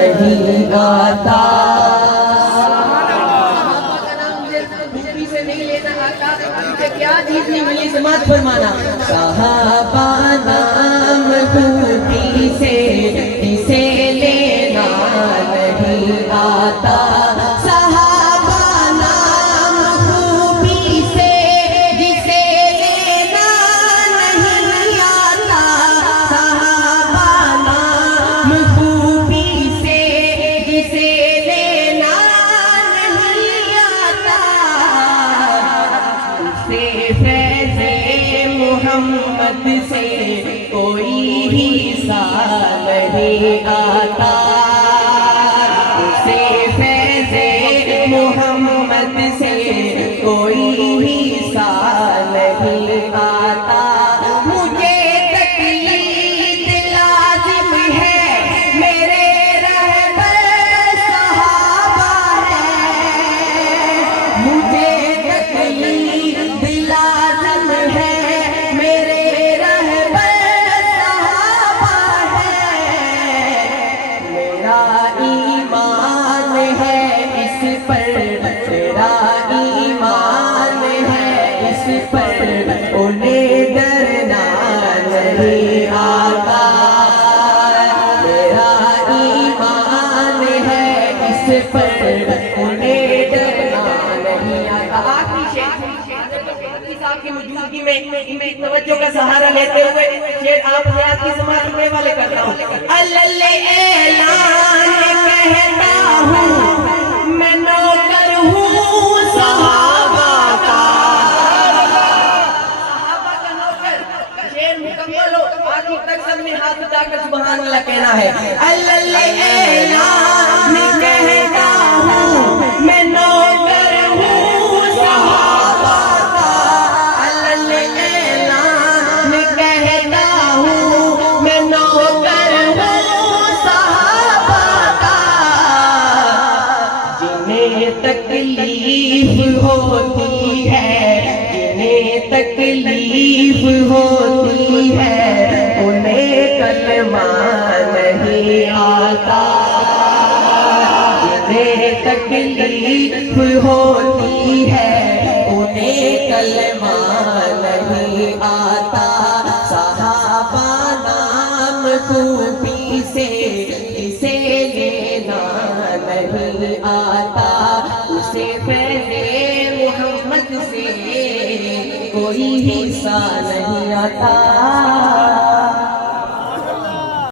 نہیں آتا. کیا چیز نہیں ملی سماعت فرمانا. صحابہ نام خوبی سے اسے لینا نہیں آتا. صحابہ نام خوبی سے جسے لینا نہیں آتا. صحابہ نام خوبی سے جسے لینا نہیں آتا. فیض محمد سے کوئی حصہ نہیں آتا. اسے فیض محمد سے کوئی حصہ نہیں آتا. مجھے تقلید لازم ہے میرے رہبر صحابہ ہے. مجھے تقلید لازم ہے میرے رہبر صحابہ ہے. میرا ایمان ہے اس پر میرا ایمان ہے اس پر انہیں ڈرنا نہیں آتا. میرا ایمان ہے اس پر انہیں ڈرنا نہیں آتا. آخری شعر صاحب کی موجودگی میں ان کی توجہ کا سہارا لیتے ہوئے شعر آپ حیات کی سماعت کرنے والے کرتا ہوں. اللہ اعلان کہتا ہوں میں نوکر ہوں صحابہ کا. صحابہ کا نوکر. شعر مکمل ہو آخر تک سب نے ہاتھ اٹھا کر سبحان اللہ کہنا ہے. اللہ اعلان کہتا ہوں میں نوکر ہوں صحابہ کا. اللہ اعلان کہتا ہوں میں نوکر ہوں صحابہ کا. جنہیں تکلیف ہوتی ہے جنہیں تکلیف ہوتی ہے انہیں کلمہ نہیں آتا. جنہیں تکلیف ہوتی ہے انہیں کلمہ نہیں آتا. صحابہ نام خوبی سے اسے لینا نہیں آتا. اسے فیض محمد سے کوئی حصہ نہیں آتا.